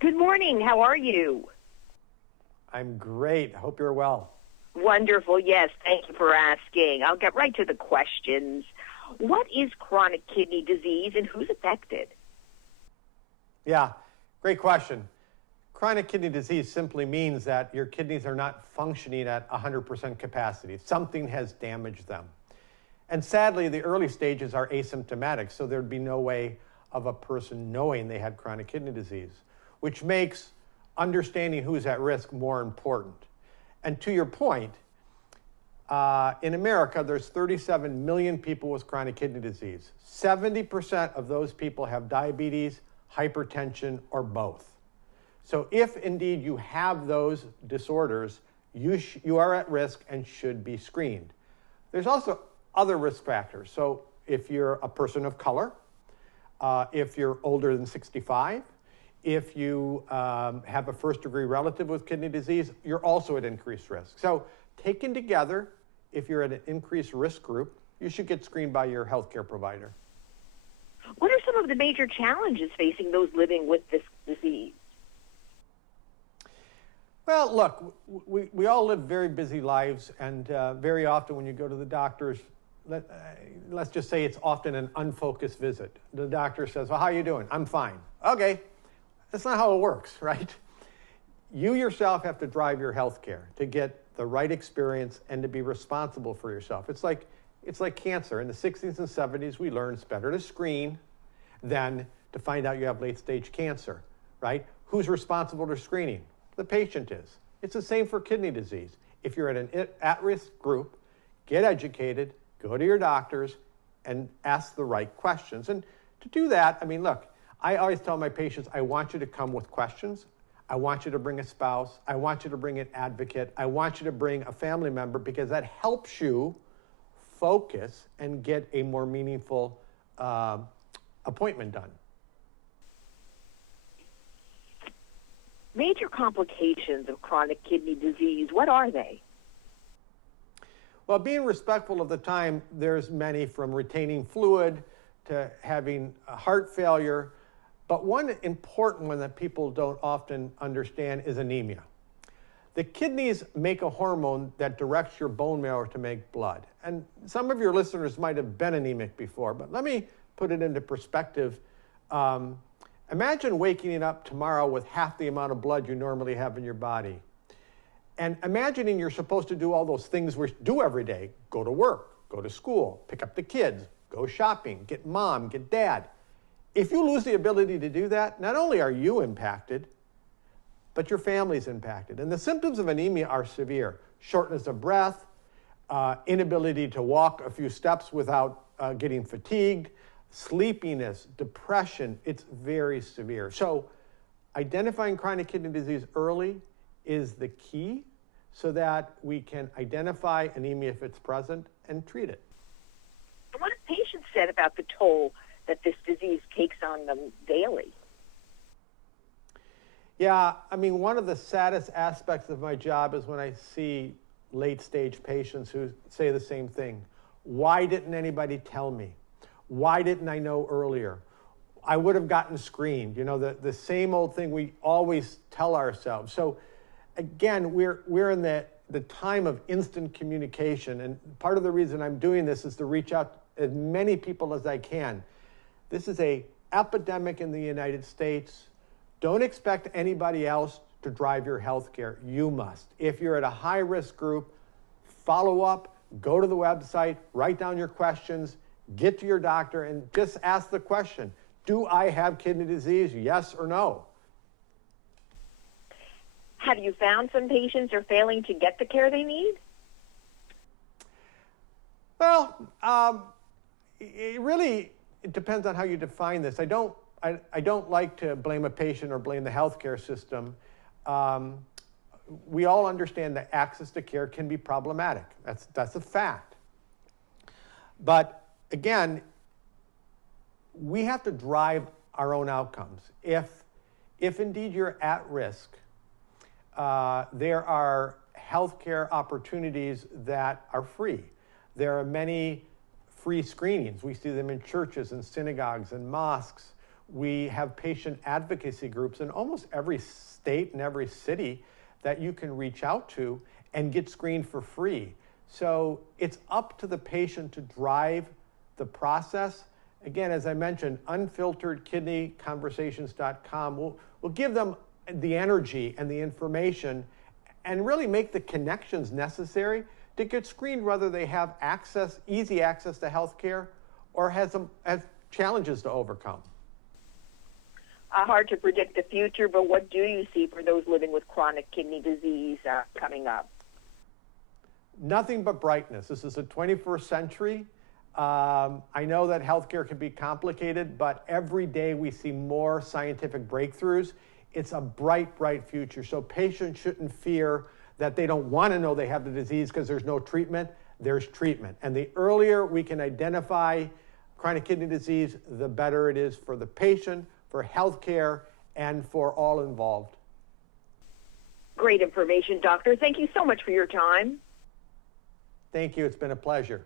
Good morning. How are you? I'm great. Hope you're well. Wonderful. Yes, thank you for asking. I'll get right to the questions. What is chronic kidney disease and who's affected? Yeah, great question. Chronic kidney disease simply means that your kidneys are not functioning at 100% capacity. Something has damaged them. And sadly, the early stages are asymptomatic, so there'd be no way of a person knowing they had chronic kidney disease, which makes understanding who's at risk more important. And to your point, in America, there's 37 million people with chronic kidney disease. 70% of those people have diabetes, hypertension, or both. So if indeed you have those disorders, you are at risk and should be screened. There's also other risk factors. So if you're a person of color, if you're older than 65, if you have a first-degree relative with kidney disease, you're also at increased risk. So taken together, if you're at an increased risk group, you should get screened by your healthcare provider. What are some of the major challenges facing those living with this disease? Well, look, we all live very busy lives, and very often when you go to the doctors, let's just say it's often an unfocused visit. The doctor says, well, how are you doing? I'm fine. Okay, that's not how it works, right? You yourself have to drive your health care to get the right experience and to be responsible for yourself. It's like cancer. In the 60s and 70s, we learned it's better to screen than to find out you have late-stage cancer, right? Who's responsible for screening? The patient is. It's the same for kidney disease. If you're at an at-risk group, get educated, go to your doctors, and ask the right questions. And to do that, I mean, look, I always tell my patients, I want you to come with questions. I want you to bring a spouse. I want you to bring an advocate. I want you to bring a family member because that helps you focus and get a more meaningful appointment done. Major complications of chronic kidney disease, what are they? Well, being respectful of the time, there's many, from retaining fluid to having heart failure. But one important one that people don't often understand is anemia. The kidneys make a hormone that directs your bone marrow to make blood. And some of your listeners might have been anemic before, but let me put it into perspective. Imagine waking up tomorrow with half the amount of blood you normally have in your body. And imagining you're supposed to do all those things we do every day. Go to work, go to school, pick up the kids, go shopping, get mom, get dad. If you lose the ability to do that, not only are you impacted, but your family's impacted. And the symptoms of anemia are severe. Shortness of breath, inability to walk a few steps without getting fatigued, sleepiness, depression. It's very severe. So identifying chronic kidney disease early is the key so that we can identify anemia if it's present and treat it. What have patients said about the toll that this disease takes on them daily? Yeah, I mean, one of the saddest aspects of my job is when I see late-stage patients who say the same thing. Why didn't anybody tell me? Why didn't I know earlier? I would have gotten screened. You know, the same old thing we always tell ourselves. So again, we're in the time of instant communication. And part of the reason I'm doing this is to reach out to as many people as I can. This is an epidemic in the United States. Don't expect anybody else to drive your health care. You must. If you're at a high-risk group, follow up, go to the website, write down your questions, get to your doctor, and just ask the question, do I have kidney disease, yes or no? Have you found some patients are failing to get the care they need? Well, it depends on how you define this. I don't like to blame a patient or blame the healthcare system. We all understand that access to care can be problematic. That's a fact. But again, we have to drive our own outcomes. If indeed you're at risk, there are healthcare opportunities that are free. There are many free screenings. We see them in churches and synagogues and mosques. we have patient advocacy groups in almost every state and every city that you can reach out to and get screened for free. So it's up to the patient to drive the process. Again, as I mentioned, unfilteredkidneyconversations.com will give them the energy and the information and really make the connections necessary to get screened, whether they have access, easy access to health care or has challenges to overcome. Hard to predict the future, but what do you see for those living with chronic kidney disease coming up? Nothing but brightness. This is the 21st century. I know that healthcare can be complicated, but every day we see more scientific breakthroughs. It's a bright, bright future. So patients shouldn't fear that they don't want to know they have the disease because there's no treatment. There's treatment. And the earlier we can identify chronic kidney disease, the better it is for the patient, for healthcare, and for all involved. Great information, Doctor. Thank you so much for your time. Thank you. It's been a pleasure.